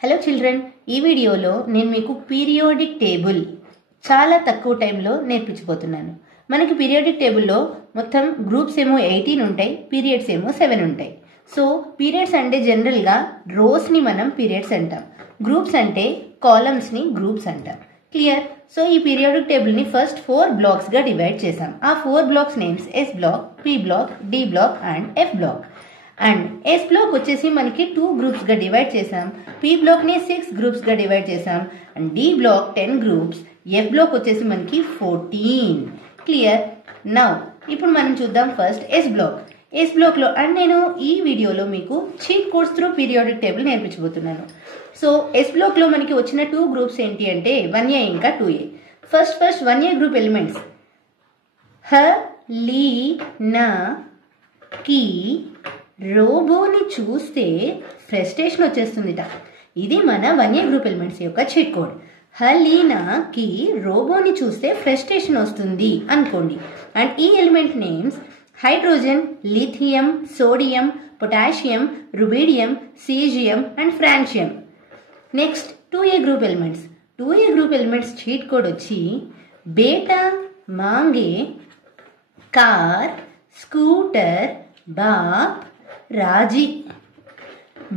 Hello children, ఈ వీడియోలో నేను మీకు పీరియాడిక్ టేబుల్ చాలా తక్కువ టైంలో నేర్పించబోతున్నాను. మనకి పీరియాడిక్ టేబుల్లో మొత్తం గ్రూప్స్ ఏమో 18 ఉంటాయి, పీరియడ్స్ ఏమో 7 ఉంటాయి. సో పీరియడ్స్ అంటే జనరల్గా రోస్ని మనం పీరియడ్స్ అంటాం, గ్రూప్స్ అంటే కాలమ్స్ని గ్రూప్స్ అంటాం. క్లియర్? సో ఈ పీరియాడిక్ టేబుల్ని ఫస్ట్ 4 బ్లాక్స్గా డివైడ్ చేసాం. ఆ 4 blocks names S block, P block, D block and F block. And S block వచ్చేసి మనకి 2 గ్రూప్స్గా డివైడ్ చేసాం, పి బ్లాక్ని 6 గ్రూప్స్గా డివైడ్ చేసాం and D block 10 groups, F block వచ్చేసి మనకి 14. క్లియర్? నౌ ఇప్పుడు మనం చూద్దాం ఫస్ట్ ఎస్ బ్లాక్. ఎస్ బ్లాక్లో అండ్ నేను ఈ వీడియోలో మీకు cheat codes through periodic table నేర్పించబోతున్నాను. సో ఎస్ బ్లాక్లో మనకి వచ్చిన 2 గ్రూప్స్ ఏంటి అంటే 1A ఇంకా 2A. First 1A group elements హ, లీ, నా, కి. రోబోని చూస్తే ఫ్రస్ట్రేషన్ వచ్చేస్తుందిట. ఇది మన 1A గ్రూప్ ఎలిమెంట్స్ యొక్క చీట్ కోడ్. హలీనాకి రోబోని చూస్తే ఫ్రస్ట్రేషన్ వస్తుంది అనుకోండి. అండ్ ఈ element names hydrogen, lithium, sodium, potassium, rubidium, caesium and francium. Next 2A group elements. 2A group elements cheat code వచ్చి బేటా, మాంగే, కార్, స్కూటర్, బాప్, రాజీ.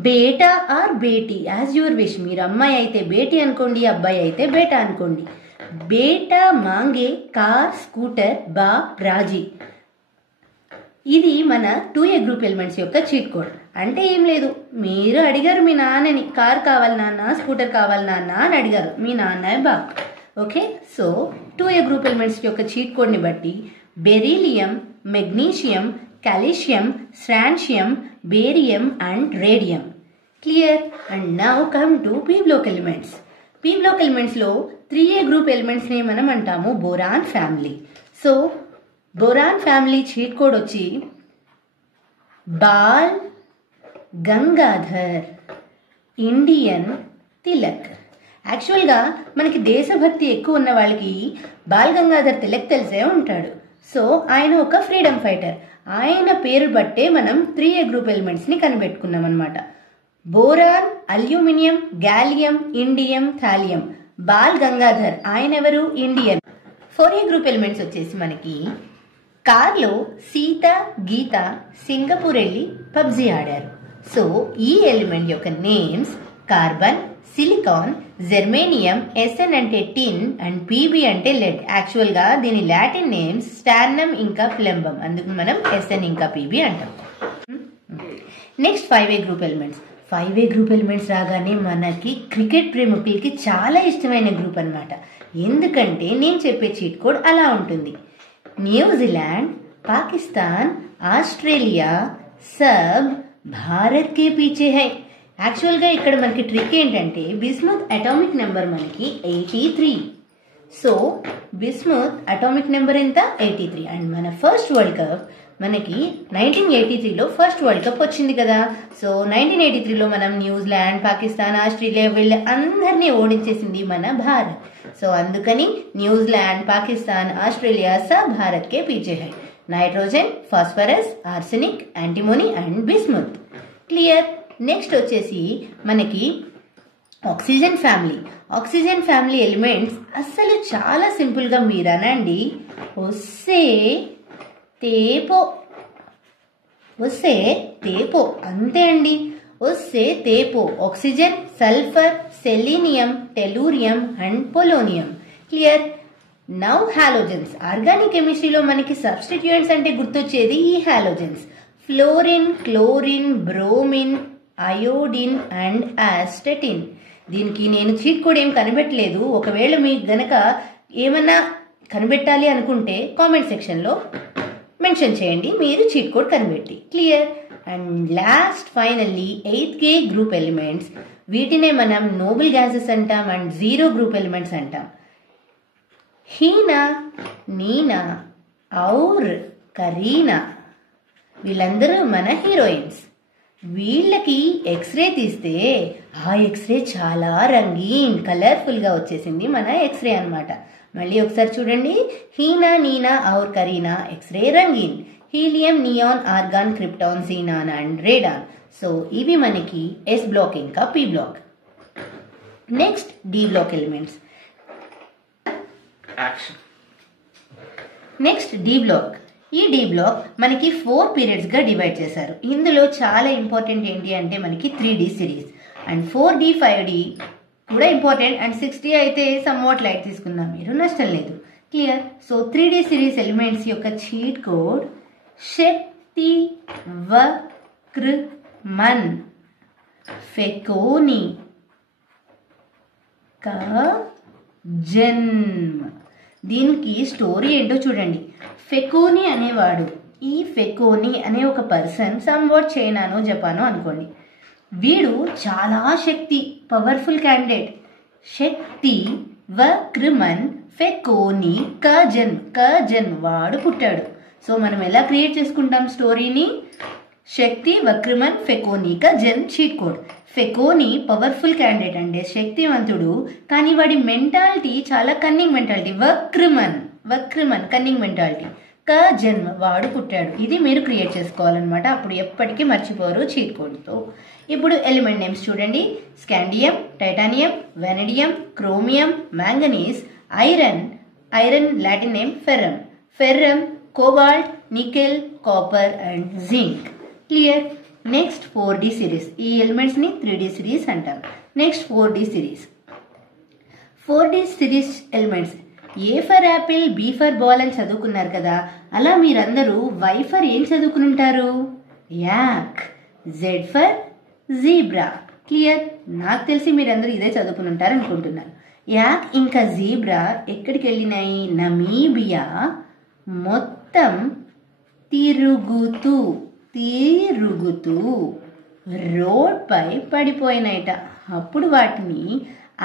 బేటా ఆర్ బేటీ యాజ్ యువర్ విష్. మీరు అమ్మాయి అయితే బేటీ అనుకోండి, అబ్బాయి అయితే బేటా అనుకోండి. బేటా, మాంగే, కార్, స్కూటర్, బాప్, రాజీ. ఇది మన 2A గ్రూప్ ఎలిమెంట్స్ యొక్క చీట్ కోడ్. అంటే ఏం లేదు, మీరు అడిగారు మీ నాన్నని కార్ కావాలి నాన్న, స్కూటర్ కావాలి నాన్న అని అడిగారు, మీ నాన్న బాప్. Okay, so 2A group elements యొక్క చీట్ కోడ్ని బట్టి beryllium, magnesium, calcium, strontium, barium and radium. Clear? And now come to P block elements. P block ఎలిమెంట్స్లో 3A గ్రూప్ ఎలిమెంట్స్ని మనం అంటాము boron family. So boron family cheat code వచ్చి Bal, Gangadhar, Indian, Tilak. యాక్చువల్గా మనకి దేశభక్తి ఎక్కువ ఉన్న వాళ్ళకి బాల్ గంగాధర్ తిలక్ తెలిసే ఉంటాడు. సో ఆయన ఒక ఫ్రీడమ్ ఫైటర్. ఆయన పేరు బట్టే మనం 3A గ్రూప్ ఎలిమెంట్స్ని కనిపెట్టుకున్నాం అనమాట. Boron, aluminium, gallium, indium, thallium. Ball Gangadhar ఆయన ఎవరు? ఇండియన్. 4A గ్రూప్ ఎలిమెంట్స్ వచ్చేసి మనకి కార్లో సీత, గీత సింగపూర్ వెళ్ళి పబ్జీ ఆడారు. సో ఈ ఎలిమెంట్ యొక్క names carbon, silicon, germanium, SN అంటే టిన్ అండ్ PB అంటే లెడ్. యాక్చువల్గా దీని లాటిన్ నేమ్స్ స్టార్నమ్ ఇంకా ప్లంబమ్, అందుకు మనం SN ఇంకా PB అంటాం. Next 5A group elements. 5A group elements రాగానే మనకి క్రికెట్ ప్రేమికులకి చాలా ఇష్టమైన గ్రూప్ అనమాట. ఎందుకంటే నేను చెప్పే చీట్ కోడ్ అలా ఉంటుంది. న్యూజిలాండ్, పాకిస్తాన్, ఆస్ట్రేలియా సబ్ భారత్ కే పీछे है. యాక్చువల్గా ఇక్కడ మనకి ట్రిక్ ఏంటంటే బిస్ముత్ అటామిక్ నెంబర్ మనకి 83. సో బిస్ముత్ అటామిక్ నెంబర్ ఎంత? 83. అండ్ మన ఫస్ట్ వరల్డ్ కప్ మనకి 1983లో ఫస్ట్ వరల్డ్ కప్ వచ్చింది కదా. సో 1983లో మనం న్యూజిలాండ్, పాకిస్తాన్, ఆస్ట్రేలియా వీళ్ళ అందరినీ ఓడించేసింది మన భారత్. సో అందుకని న్యూజిలాండ్, పాకిస్తాన్, ఆస్ట్రేలియా సబ్ భారత్ కే పీछे है. Nitrogen, phosphorus, arsenic, antimony and bismuth. Clear? Next వచ్చేసి మనకి oxygen family. Oxygen family elements అస్సలు చాలా సింపుల్గా మీరు అనండి, వస్తే తేపో, వస్తే తేపో, అంతే అండి. వస్తే తేపో. Oxygen, sulphur, selenium, tellurium and polonium. Clear? Now halogens. Organic కెమిస్ట్రీలో మనకి సబ్స్టిట్యూయెంట్స్ అంటే గుర్తొచ్చేది ఈ halogens. Fluorine, chlorine, bromine, iodine and astatine. దీనికి నేను చీట్ కోడ్ ఏం కనిపెట్టలేదు. ఒకవేళ మీకు గనక ఏమన్నా కనిపెట్టాలి అనుకుంటే కామెంట్ సెక్షన్లో మెన్షన్ చేయండి, మీరు చీట్ కోడ్ కనిపెట్టి. Clear? And last finally 8th group elements. వీటినే మనం నోబుల్ గ్యాసెస్ అంటాం అండ్ 0 గ్రూప్ ఎలిమెంట్స్ అంటాం. హీనా, నీనా, ఔర్, కరీనా వీళ్ళందరూ మన హీరోయిన్స్. వీళ్ళకి ఎక్స్రే తీస్తే ఆ ఎక్స్రే చాలా రంగీన్ కలర్ఫుల్గా వచ్చేసింది మన ఎక్స్రే అనమాట. మళ్ళీ ఒకసారి చూడండి. హీనా, నీనా ఔర్ కరీనా ఎక్స్రే రంగీన్. Helium, neon, argon, krypton, xenon and radon. So ఇవి మనకి ఎస్ బ్లాక్ ఇంకా P block. Next D block elements. Next D block. ఈ డి బ్లాక్ మనకి 4 పీరియడ్స్గా డివైడ్ చేశారు. ఇందులో చాలా ఇంపార్టెంట్ ఏంటి అంటే మనకి 3D series and 4D 5D కూడా ఇంపార్టెంట్ అండ్ 6D అయితే సమ్వాట్ లైట్ తీసుకుందాం, మీరు నష్టం లేదు. Clear. So 3D series elements యొక్క చీట్ కోడ్ శక్తి వక్రమన్ ఫెకోని కా జన్మ. దీనికి స్టోరీ ఏంటో చూడండి. ఫెకోని అనేవాడు, ఈ ఫెకోని అనే ఒక పర్సన్ సమ్వాట్ చైనానో జపానో అనుకోండి. వీడు చాలా పవర్ఫుల్ క్యాండిడేట్. శక్తి వక్రమన్ ఫెకోని కజన్ వాడు పుట్టాడు. సో మనం ఎలా క్రియేట్ చేసుకుంటాం స్టోరీని? శక్తి వక్రమన్ ఫెకోని కజన్ చీట్ కోడ్. ఫెకోని పవర్ఫుల్ క్యాండిడేట్ అంటే శక్తివంతుడు, కానీ వాడి మెంటాలిటీ చాలా కన్నింగ్ మెంటాలిటీ. వక్రమన్ కన్నింగ్ మెంటాలిటీ. కజన్ వాడు పుట్టాడు. ఇది మీరు క్రియేట్ చేసుకోవాలన్నమాట. అప్పుడు ఎప్పటికీ మర్చిపోరు చీట్ కోడ్తో. ఇప్పుడు ఎలిమెంట్ నేమ్స్ చూడండి. Scandium, titanium, vanadium, chromium, manganese, iron Latin name ferrum, cobalt, nickel, copper and zinc. Clear. Next 4D series. ఈ ఎలిమెంట్స్ ని 3D సిరీస్ అంటాం. Next 4D series. 4D series elements A for apple, B for ball అని చదువుకున్నారు కదా, అలా మీరందరూ why for ఏం చదువుకుని ఉంటారు? Yak. Z for zebra. Clear. నాకు తెలిసి మీరందరూ ఇదే చదువుకుని ఉంటారు అనుకుంటున్నాను. యాక్ ఇంకా జీబ్రా ఎక్కడికి వెళ్ళినాయి? నమీబియా మొత్తం తిరుగుతూ రోడ్ పై పడిపోయినాయట. అప్పుడు వాటిని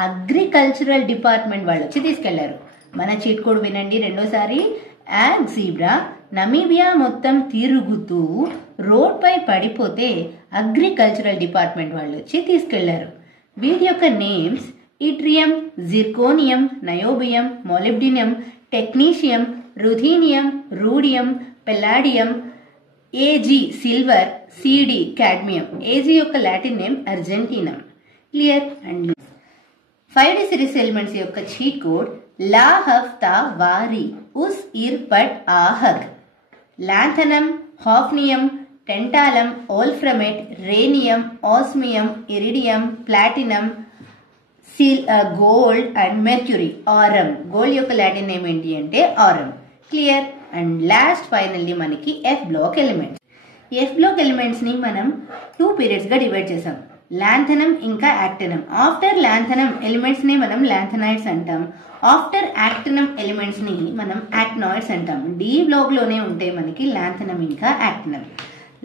అగ్రికల్చరల్ డిపార్ట్మెంట్ వాళ్ళు వచ్చి తీసుకెళ్లారు. మన చీట్ కోడ్ వినండి రెండోసారి. యాక్ జీబ్రా నమీబియా మొత్తం తిరుగుతూ రోడ్ పై పడిపోతే అగ్రికల్చరల్ డిపార్ట్మెంట్ వాళ్ళు వచ్చి తీసుకెళ్లారు. వీటి యొక్క names yttrium, zirconium, niobium, molybdenum, technetium, ruthenium, rhodium, palladium, AG silver, CD cadmium. AG యొక్క Latin name argentum. Clear. And 5D series elements యొక్క చీట్ కోడ్ లా హఫ్తా వారి ఉస్ ఇర్ పట్ ఆహగ్. Lanthanum, hafnium, tantalum, wolframate, rhenium, osmium, iridium, platinum, gold and mercury. Aurum. Gold యొక్క లాటిన్ నేమ్ ఏంటి అంటే aurum. Clear. And last finally మనకి F block elements. F block elements ని మనం 2 పీరియడ్స్ గా డివైడ్ చేసాం. లాంథనం ఇంకా యాక్టినం. ఆఫ్టర్ లాంథనం ఎలిమెంట్స్ ని మనం లాంథనైడ్స్ అంటాం. ఆఫ్టర్ యాక్టినం ఎలిమెంట్స్ ని మనం యాక్టినాయిడ్స్ అంటాం. డి బ్లాక్ లోనే ఉంటాయి మనకి లాంథనం ఇంకా actinium.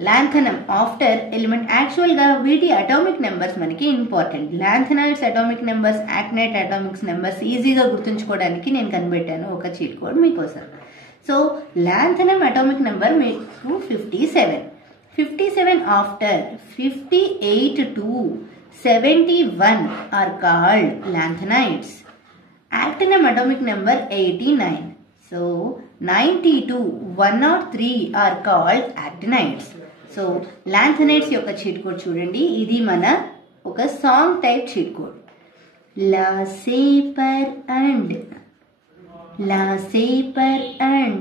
Lanthanum after element. Actual గా వీటి అటామిక్ నెంబర్స్ మనకి important. Lanthanides atomic numbers, actinide atomics numbers ఈజీగా గుర్తుంచుకోవడానికి నేను కనిపెట్టాను ఒక చీట్ కోడ్ మీకోసం. సో లాంథనం అటామిక్ నెంబర్ మీకు 57. 57 after 58 to 71 are called lanthanides. Actinium atomic number 89. So 90 to 103 are called actinides. So lanthanides యొక్క చీట్ కోడ్ చూడండి. ఇది మన ఒక song type cheat code. La Saper and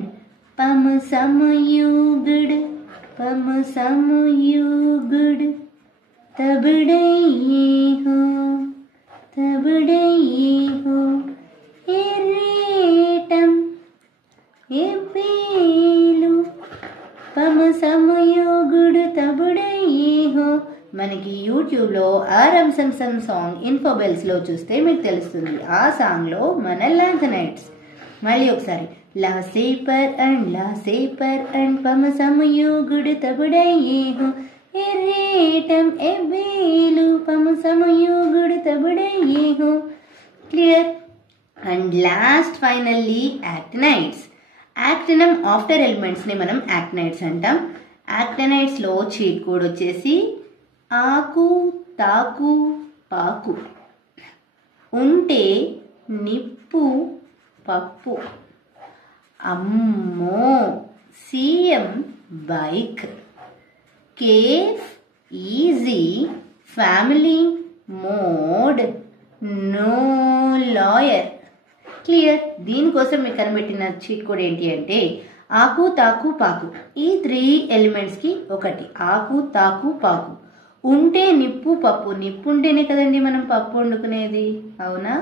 Pam Sam you good, Pam Sam you good, Tabdai ho, Irritam, Epelu, Pam Sam you good, Tabdai ho. మనకి యూట్యూబ్లో ఆరం some song ఇన్ఫోబెల్స్లో చూస్తే మీకు తెలుస్తుంది. ఆ సాంగ్లో మన లాంథనైడ్స్. మళ్ళీ ఒకసారి. లా సేపర్ అండ్ పమ సమయుగుడు తబుడయ్యేహో ఎర్రేటం ఎవ్వేలు పమ సమయుగుడు తబుడయ్యేహో. Clear. And last finally actinides. Actinium after ఎలిమెంట్స్ని మనం యాక్టినైడ్స్ అంటాం. యాక్టినైడ్స్లో చీట్ కోడ్ వచ్చేసి ఆకు, తాకు, పాకు, ఉంటే నిప్పు, పప్పు, అమ్మో, CM bike, cafe easy, family, mode, no lawyer. Clear? దీనికోసం మీకు కనిపెట్టిన చీట్ కోడ్ ఏంటి అంటే ఆకు, తాకు, పాకు. ఈ 3 ఎలిమెంట్స్కి ఒకటి. ఆకు, తాకు, పాకు. ఉంటే నిప్పు, పప్పు. నిప్పు ఉంటేనే కదండి మనం పప్పు వండుకునేది, అవునా?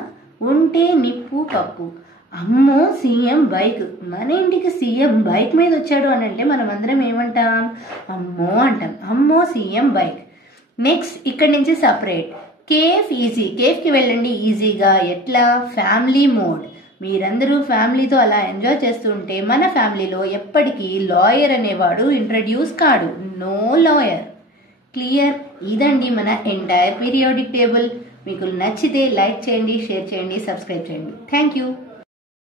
ఉంటే నిప్పు, పప్పు. అమ్మో సీఎం బైక్. మన ఇంటికి సీఎం బైక్ మీద వచ్చాడు అని అంటే మనం అందరం ఏమంటాం? అమ్మో అంటాం. అమ్మో సీఎం బైక్. నెక్స్ట్ ఇక్కడి నుంచి సపరేట్. Cafe easy. కేఫ్కి వెళ్ళండి ఈజీగా. ఎట్లా? Family mode. మీరందరూ ఫ్యామిలీతో అలా ఎంజాయ్ చేస్తుంటే మన ఫ్యామిలీలో ఎప్పటికీ లాయర్ అనేవాడు ఇంట్రడ్యూస్ కాడు. No lawyer. క్లియర్? ఇదండి మన ఎంటైర్ పీరియాడిక్ టేబుల్. మీకు నచ్చితే లైక్ చేయండి, షేర్ చేయండి, సబ్స్క్రైబ్ చేయండి. Thank you.